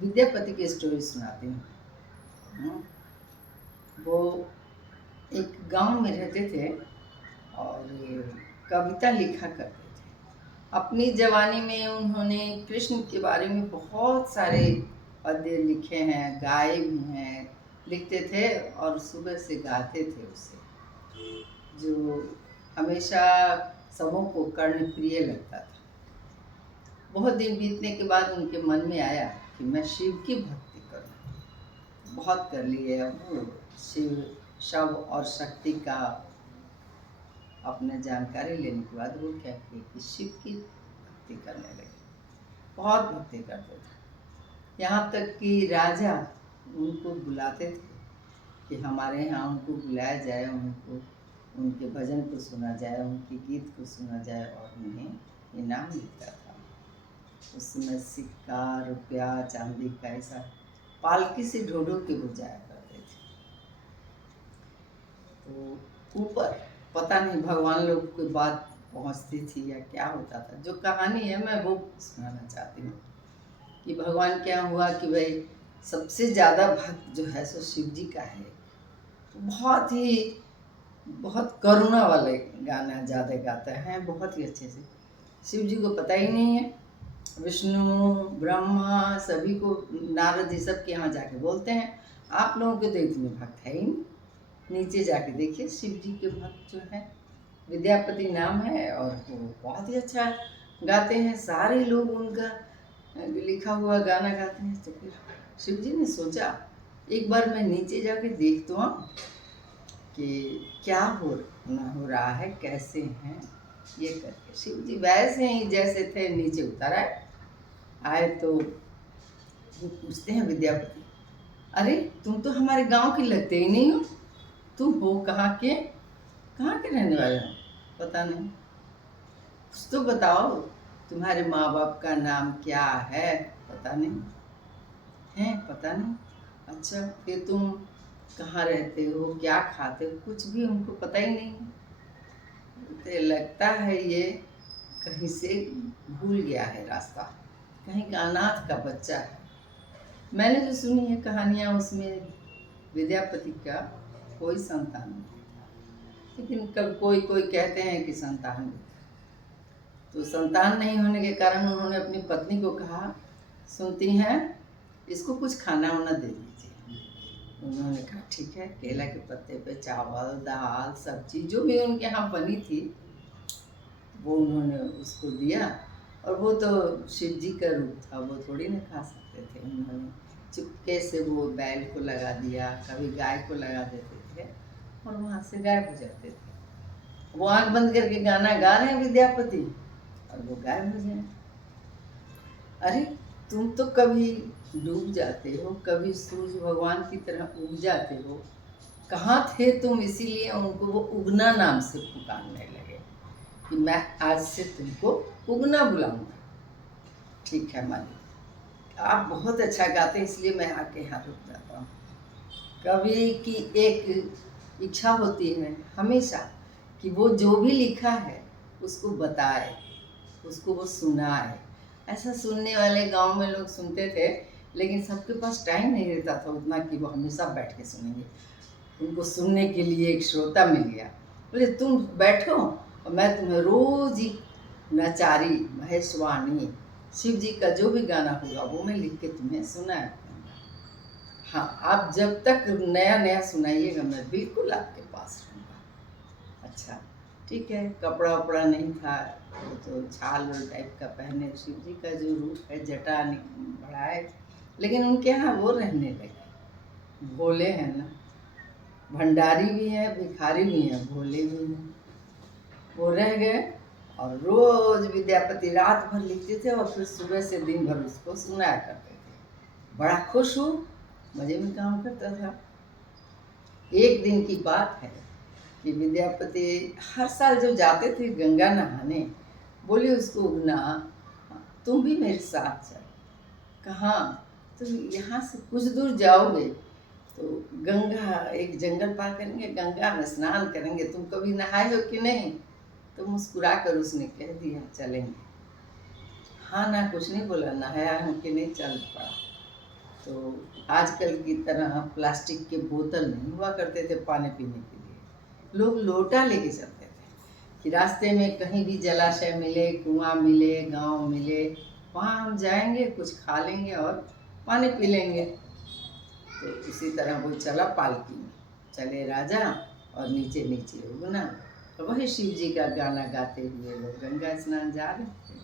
विद्यापति की स्टोरी सुनाती हूँ। हम्म, वो एक गांव में रहते थे और कविता लिखा करते थे। अपनी जवानी में उन्होंने कृष्ण के बारे में बहुत सारे पद्य लिखे हैं, गाए भी हैं, लिखते थे और सुबह से गाते थे उसे, जो हमेशा सबों को कर्णप्रिय लगता था। बहुत दिन बीतने के बाद उनके मन में आया कि मैं शिव की भक्ति करूं। बहुत कर ली है अब शिव शव और शक्ति का। अपने जानकारी लेने के बाद वो क्या किए कि शिव की भक्ति करने लगे। बहुत भक्ति करते थे, यहाँ तक कि राजा उनको बुलाते थे कि हमारे यहाँ उनको बुलाया जाए, उनको उनके भजन को सुना जाए, उनके गीत को सुना जाए और उन्हें इनाम मिलता था। उस समय सिक्का, रुपया, चांदी का ऐसा पालकी से ढो ढो के वो जाया करते थे। तो ऊपर पता नहीं भगवान लोग की बात पहुंचती थी या क्या होता था। जो कहानी है मैं वो सुनाना चाहती हूँ कि भगवान क्या हुआ कि भाई सबसे ज़्यादा भक्त जो है सो शिव जी का है। बहुत करुणा वाले गाना ज़्यादा गाता है, बहुत ही अच्छे से। शिव जी को पता ही नहीं है, विष्णु ब्रह्मा सभी को, नारद जी सब के यहाँ जाके बोलते हैं आप लोगों के तो इतने भक्त है ही नहीं। नीचे जाके देखिए शिव जी के भक्त जो है, विद्यापति नाम है और वो बहुत ही अच्छा गाते हैं। सारे लोग उनका लिखा हुआ गाना गाते हैं। तो फिर शिव जी ने सोचा एक बार मैं नीचे जाके देख तो आऊँ कि क्या हो रहा है, कैसे हैं। ये करके शिव जी वैसे ही जैसे थे नीचे उतर आए तो वो पूछते हैं विद्यापति, अरे तुम तो हमारे गांव के लगते ही नहीं हो, तुम हो कहाँ के रहने वाले हो? पता नहीं, कुछ तो बताओ, तुम्हारे माँ बाप का नाम क्या है? पता नहीं है, पता नहीं। अच्छा फिर तुम कहाँ रहते हो, क्या खाते हो? कुछ भी उनको पता ही नहीं। तो लगता है ये कहीं से भूल गया है रास्ता, कहीं का अनाथ का बच्चा है। मैंने जो सुनी है कहानियाँ उसमें विद्यापति का कोई संतान नहीं था, लेकिन कब कोई कोई कहते हैं कि संतान भी था। तो संतान नहीं होने के कारण उन्होंने अपनी पत्नी को कहा, सुनती हैं इसको कुछ खाना वाना दे दीजिए। उन्होंने कहा ठीक है। केला के पत्ते पे चावल, दाल, सब्जी जो भी उनके यहाँ बनी थी वो उन्होंने उसको दिया। और वो तो शिव जी का रूप था, वो थोड़ी ना खा सकते थे। उन्होंने चुपके से वो बैल को लगा दिया, कभी गाय को लगा देते थे और वहाँ से गायब हो जाते थे। वो आँख बंद करके गाना गा रहे हैं विद्यापति और वो गायब हो जाए। अरे तुम तो कभी डूब जाते हो, कभी सूरज भगवान की तरह उग जाते हो, कहाँ थे तुम? इसीलिए उनको वो उगना नाम से पुकारने लगे कि मैं आज से तुमको उगना बुलाऊंगा। ठीक है मालिक, आप बहुत अच्छा गाते हैं इसलिए मैं आके यहाँ रुक जाता हूँ। कवि की एक इच्छा होती है हमेशा कि वो जो भी लिखा है उसको बताए, उसको वो सुनाए। ऐसा सुनने वाले गांव में लोग सुनते थे, लेकिन सबके पास टाइम नहीं रहता था उतना कि वो हमेशा बैठ के सुनेंगे। उनको सुनने के लिए एक श्रोता मिल गया, बोले तुम बैठो और मैं तुम्हें रोज ही नचारी, महेशवाणी, शिव जी का जो भी गाना होगा वो मैं लिख के तुम्हें सुनाया करूँगा। हाँ, आप जब तक नया नया सुनाइएगा मैं बिल्कुल आपके पास रहूँगा। अच्छा ठीक है। कपड़ा वपड़ा नहीं था, वो तो छाल टाइप का पहने। शिव जी का जो रूप है जटा बढ़ाए, लेकिन उनके यहाँ वो रहने लगे। भोले हैं ना, भंडारी भी हैं, भिखारी भी हैं, भोले भी हैं। वो रह गए और रोज विद्यापति रात भर लिखते थे और फिर सुबह से दिन भर उसको सुनाया करते थे। बड़ा खुश हो, मजे में काम करता था। एक दिन की बात है कि विद्यापति हर साल जो जाते थे गंगा नहाने, बोले उसको उगना तुम भी मेरे साथ चल। कहाँ? तो यहाँ से कुछ दूर जाओगे तो गंगा, एक जंगल पार करेंगे, गंगा में स्नान करेंगे। तुम कभी नहाए हो कि नहीं? तो मुस्कुरा कर उसने कह दिया चलेंगे। हाँ ना, कुछ नहीं बोला, नहाया हूँ कि नहीं, चल पड़ा। तो आजकल की तरह प्लास्टिक के बोतल नहीं हुआ करते थे पानी पीने के लिए, लोग लोटा लेके चलते थे कि रास्ते में कहीं भी जलाशय मिले, कुआं मिले, गांव मिले, वहाँ हम जाएंगे, कुछ खा लेंगे और पानी पी लेंगे। तो इसी तरह वो चला पालकी में, चले राजा और नीचे नीचे उगना, तो वही शिव जी का गाना गाते हुए लोग गंगा स्नान जा रहे थे।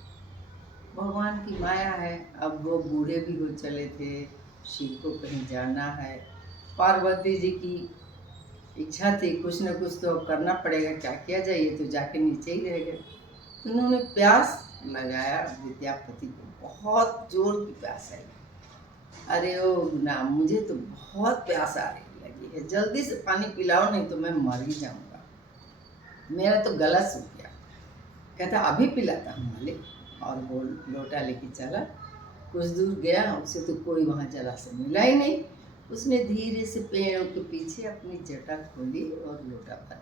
भगवान की माया है। अब वो बूढ़े भी हो चले थे, शिव को कहीं जाना है, पार्वती जी की इच्छा थी कुछ न कुछ तो करना पड़ेगा, क्या किया जाए, ये तो जाके नीचे ही रह गए। उन्होंने प्यास लगाया विद्यापति को, बहुत जोर की प्यास आई। अरे ओ ना, मुझे तो बहुत प्यास आ रही लगी है, जल्दी से पानी पिलाओ नहीं तो मैं मर ही जाऊंगा, मेरा तो गला सूख गया। कहता अभी पिलाता हूँ मालिक, और वो लोटा लेके चला। कुछ दूर गया, उसे तो कोई वहाँ जलाशय मिला ही नहीं। उसने धीरे से पेड़ों के पीछे अपनी जटा खोली और लोटा भर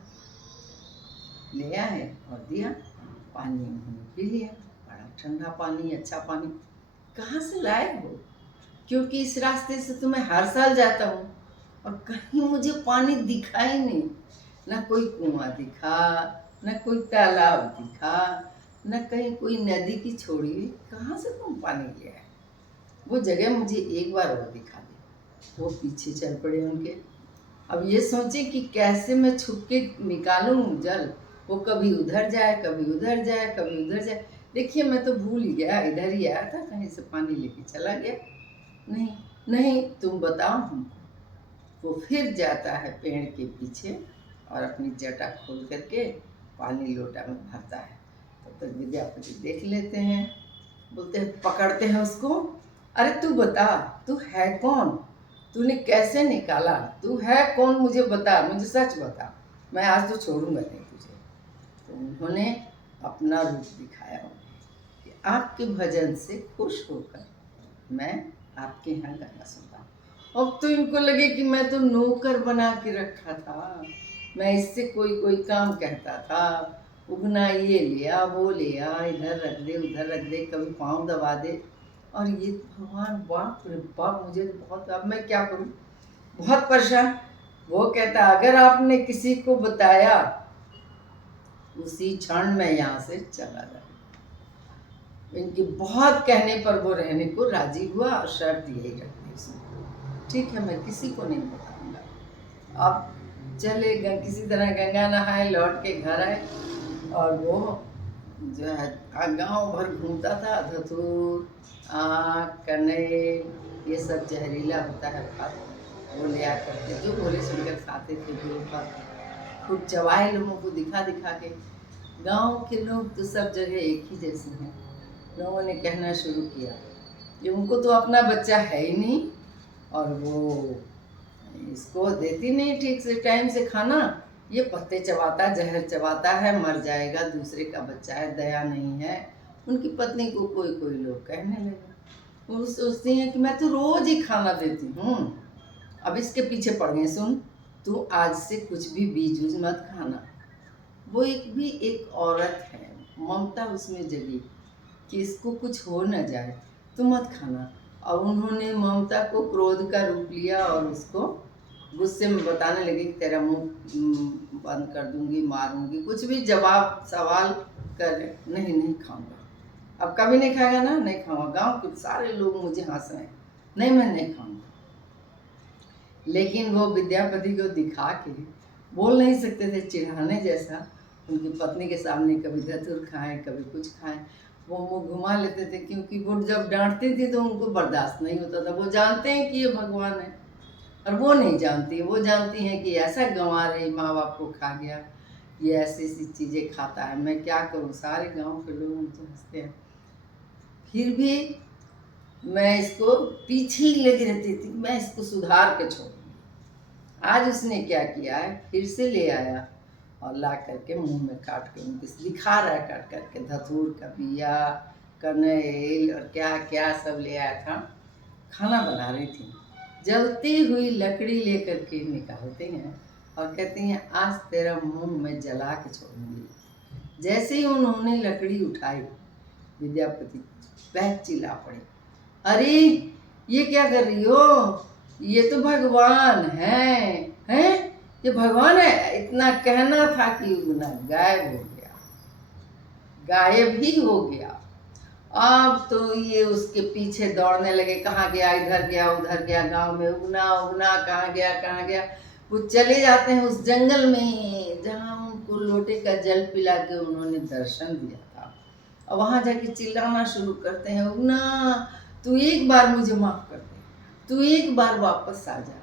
ले आए और दिया, पानी उन्होंने पी लिया। बड़ा ठंडा पानी, अच्छा पानी। कहाँ से लाए हो? क्योंकि इस रास्ते से तो मैं हर साल जाता हूँ और कहीं मुझे पानी दिखा ही नहीं, ना कोई कुआं दिखा, न कोई तालाब दिखा, न कहीं कोई नदी की छोड़ी हुई, कहाँ से तुम पानी ले आए? वो जगह मुझे एक बार और दिखा दे। वो पीछे चल पड़े उनके। अब ये सोचे कि कैसे मैं छुप के निकालूं जल, वो कभी उधर जाए, कभी उधर जाए, कभी उधर जाए। देखिए मैं तो भूल ही गया, इधर ही आया था, कहीं से पानी लेके चला गया। नहीं नहीं, तुम बताओ हमको। वो फिर जाता है पेड़ के पीछे और अपनी जटा खोल करके पानी लोटा में भरता है। तब तक विद्यापति देख लेते हैं, बोलते हैं, पकड़ते हैं उसको। अरे तू बता, तू है कौन? तूने कैसे निकाला? तू है कौन, मुझे बता, मुझे सच बता, मैं आज तो छोड़ूंगा नहीं तुझे। तो उन्होंने अपना रूप दिखाया उन्हें कि आपके भजन से खुश होकर मैं आपके यहाँ गाना सुनता हूँ। अब तो इनको लगे कि मैं तो नौकर बना के रखा था, मैं इससे कोई कोई काम कहता था, उगना ये लिया, वो लिया, इधर रख दे, उधर रख दे, कभी पाँव दबा दे। और ये भगवान, बाप रे बाप, मुझे तो बहुत, अब मैं क्या करूँ, बहुत परेशान। वो कहता अगर आपने किसी को बताया उसी क्षण मैं यहाँ से चला जाऊँ। इनके बहुत कहने पर वो रहने को राजी हुआ और शर्त यही रखी उसने, ठीक है मैं किसी को नहीं बताऊंगा। अब चले किसी तरह गंगा नहाए, लौट के घर आए, और वो जो है गांव भर घूमता था, धतूर, आँख, कनेर, ये सब जहरीला होता है फल, वो ले आ करके जो बोले सुनकर खाते थे, जो पर खूब चबाए लोगों को दिखा दिखा के। गांव के लोग तो सब जगह एक ही जैसे हैं। लोगों ने कहना शुरू किया कि उनको तो अपना बच्चा है ही नहीं, और वो इसको देती नहीं ठीक से टाइम से खाना, ये पत्ते चबाता, जहर चबाता है, मर जाएगा, दूसरे का बच्चा है, दया नहीं है। उनकी पत्नी को कोई कोई लोग कहने लगे। वो सोचती हैं कि मैं तो रोज ही खाना देती हूँ, अब इसके पीछे पड़ गए, सुन तू आज से कुछ भी बीज उज मत खाना। वो एक औरत है, ममता उसमें जगी कि इसको कुछ हो न जाए, तो मत खाना। और उन्होंने ममता को क्रोध का रूप लिया और उसको गुस्से में बताने लगी कि तेरा मुंह बंद कर दूंगी, मारूंगी, कुछ भी जवाब सवाल कर, नहीं नहीं खाऊंगा, अब कभी नहीं खाएगा ना, नहीं खाऊंगा, गांव के सारे लोग मुझे हंस रहे हैं, नहीं मैं नहीं खाऊंगा। लेकिन वो विद्यापति को दिखा के बोल नहीं सकते थे, चिढ़ाने जैसा। उनकी पत्नी के सामने कभी धतूर खाएं, कभी कुछ खाएं, वो मुँह घुमा लेते थे, क्योंकि वो जब डांटती थी तो उनको बर्दाश्त नहीं होता था। वो जानते हैं कि ये भगवान है, और वो नहीं जानती, वो जानती हैं कि ऐसा गंवा रही, माँ बाप को खा गया, ये ऐसी ऐसी चीज़ें खाता है, मैं क्या करूँ, सारे गांव के लोग मुझे हंसते हैं। फिर भी मैं इसको पीछे ही लगी रहती थी, मैं इसको सुधार के छोड़ूंगी। आज उसने क्या किया है, फिर से ले आया और ला करके मुंह में काट के उनको दिखा रहा है, काट करके धतूर का बिया, कनेल और क्या क्या सब ले आया था। खाना बना रही थी, जलती हुई लकड़ी लेकर के निकालते हैं और कहती हैं आज तेरा मुंह में जला के छोड़ूंगी। जैसे ही उन्होंने लकड़ी उठाई, विद्यापति पैर चिल्ला पड़े, अरे ये क्या कर रही हो, ये तो भगवान है, ये भगवान है। इतना कहना था कि उगना गायब हो गया, गायब ही हो गया। अब तो ये उसके पीछे दौड़ने लगे, कहाँ गया, इधर गया उधर गया, गांव में उगना उगना, कहाँ गया कहाँ गया। वो चले जाते हैं उस जंगल में जहाँ उनको लोटे का जल पिला के उन्होंने दर्शन दिया था। और वहाँ जाके चिल्लाना शुरू करते हैं, उगना तू एक बार मुझे माफ़ कर दे, तू एक बार वापस आ जा,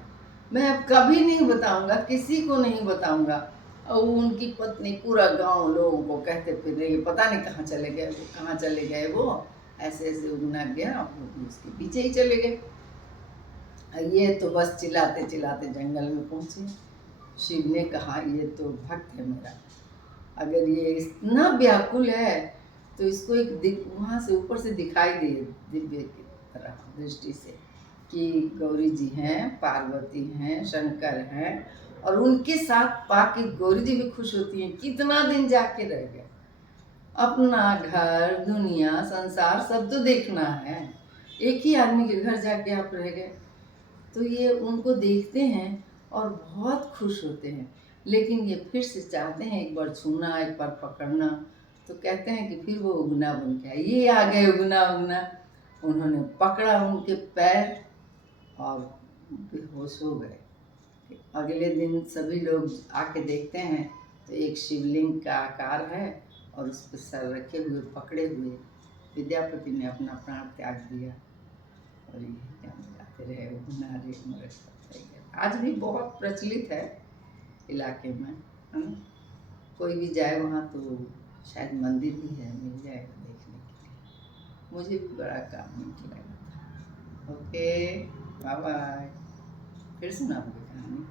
मैं अब कभी नहीं बताऊंगा, किसी को नहीं बताऊंगा। और उनकी पत्नी पूरा गांव लोगों को कहते फिर रही, पता नहीं कहाँ चले गए वो, कहाँ चले गए वो। ऐसे ऐसे उगना गया, वो भी उसके पीछे ही चले गए। ये तो बस चिल्लाते चिल्लाते जंगल में पहुँचे। शिव ने कहा ये तो भक्त है मेरा, अगर ये इतना व्याकुल है तो इसको एक वहाँ से ऊपर से दिखाई दे दिव्य की तरह दृष्टि से कि गौरी जी हैं, पार्वती हैं, शंकर हैं, और उनके साथ पाके गौरी जी भी खुश होती हैं। कितना दिन जाके रह गए, अपना घर दुनिया संसार सब तो देखना है, एक ही आदमी के घर जाके आप रह गए। तो ये उनको देखते हैं और बहुत खुश होते हैं। लेकिन ये फिर से चाहते हैं एक बार छूना, एक बार पकड़ना। तो कहते हैं कि फिर वो उगना बन के आए, ये आ गए उगना उगना। उन्होंने पकड़ा उनके पैर और बेहोश हो गए। अगले दिन सभी लोग आके देखते हैं तो एक शिवलिंग का आकार है और उस पर सर रखे हुए पकड़े हुए विद्यापति ने अपना प्राण त्याग दिया। और ये गाने गाते रहे, उगना रे मोरे पत्थर गया। आज भी बहुत प्रचलित है इलाके में, है ना। कोई भी जाए वहाँ तो शायद मंदिर भी है, मिल जाएगा देखने के लिए। मुझे भी बड़ा काम नीक लगा था। Okay, bye bye. फिर सुनाऊंगी कहानी।